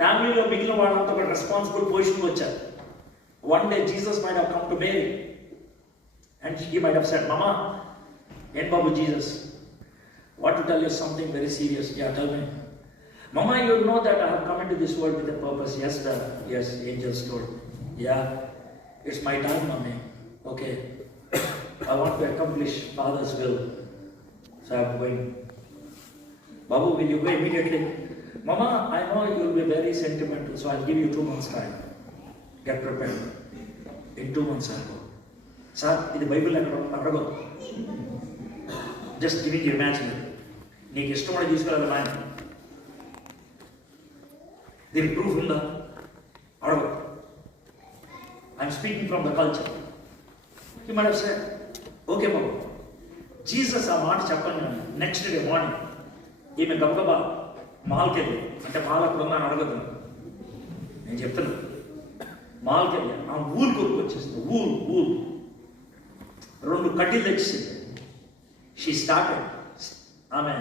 ఫ్యామిలీలో మిగిలిన వాళ్ళంతా ఒక రెస్పాన్సిబుల్ పొజిషన్కి వచ్చారు. One day Jesus might have come to Mary and he might have said, mama ఏం బాబు Jesus, what to tell you something very serious. Ya tell me. Mama, you know that I have come into this world with a purpose. Yes, sir. Yes, angels told me. Yeah, it's my time, mommy. Okay. I want to accomplish Father's will. So I'm going. Babu, will you go immediately? Mama, I know you will be very sentimental, so I'll give you 2 months time. Get prepared. In 2 months I'll go. Sir, in the Bible, I go. Just give me the imaginary. నీకు ఇష్టమైన తీసుకురాలి నాయన, దీనికి proof ఉందా అడగ. I'm speaking from the culture. He might have said, okay Babu. Jesus ఆ మాట చెప్పండి. Next day morning ఈమె గబగబా మాల్కి వెళ్ళి, అంటే మాల్ అక్కడ ఉందని అడగదు, నేను చెప్తున్నాను. మాల్కి వెళ్ళి ఆ ఊలు కొనుక్కొచ్చేస్తుంది. ఊలు 2 కడ్డీలు తెచ్చేసింది. She started. ఆమె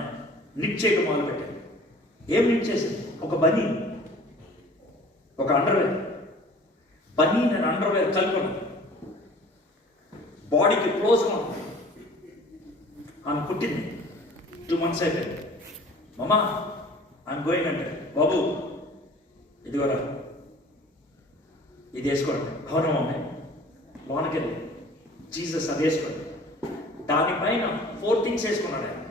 నిట్ చేయడం మొదలుపెట్టింది. ఏం నిట్ చేసింది? ఒక బనీ, ఒక అండర్వేర్. బనీ నేను అండర్వేర్ కలుపుకున్నాను, బాడీకి క్లోజ్గా ఉంది. ఆమె పుట్టింది. 2 months అయిపోయింది. మమ్మా ఐఎమ్ గోయింగ్ అంటే, బాబు ఇదిగోరా ఇది వేసుకోండి. అవును మమ్మీ. లోనకి వెళ్ళి జీసస్ అది వేసుకోండి. దానిపైన 4 things వేసుకున్నాడు ఆయన.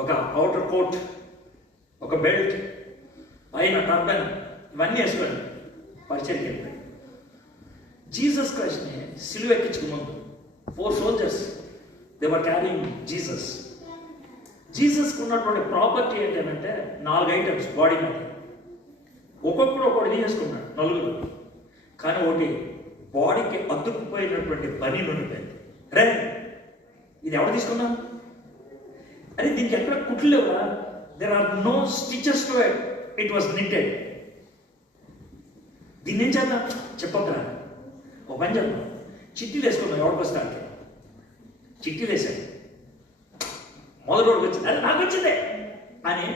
ఒక అవుటర్ కోట్, ఒక బెల్ట్, పైన టర్బన్, ఇవన్నీ వేసుకోండి. పరిచయకి వెళ్ళిపోయి జీసస్ క్రైస్ట్ని సిలువ ఎక్కించుకు ముందు 4 soldiers they were carrying Jesus. జీసస్కి ఉన్నటువంటి ప్రాపర్టీ ఏంటంటే 4 items బాడీ మీద. ఒక్కొక్కడు ఒకటి తీసుకున్నాడు, 4. కానీ ఒకటి బాడీకి అతుక్కుపోయినటువంటి పని ఉండిపోయింది. రే ఇది ఎవరు తీసుకున్నా? అరే దీనికి ఎక్కడ కుట్లు లేవురా. There are no stitches to it. It was knitted. దీన్ని ఏం చేద్దాం చెప్పకరా. ఒక పని చేద్దాం, చిట్టీలు వేసుకున్నాం. ఎవరికి వస్తానికి చిట్టీలు వేసాడు. మొదటి రోజుకి వచ్చింది, అది నాకు వచ్చిందే అని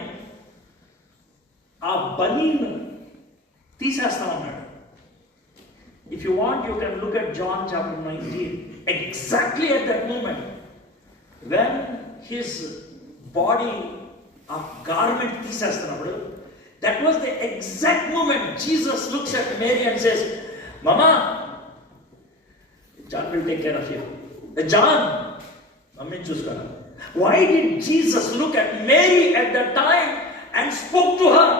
ఆ బనీను తీసేస్తామన్నాడు. If you want, you can look at John chapter 19. Exactly at that moment, when his body, a garment తీసేస్తున్నప్పుడు, that was the exact moment Jesus looks at Mary and says, Mama, John will take care of you. John, Mummy చూసుకోరా. Why did Jesus look at Mary at that time and spoke to her?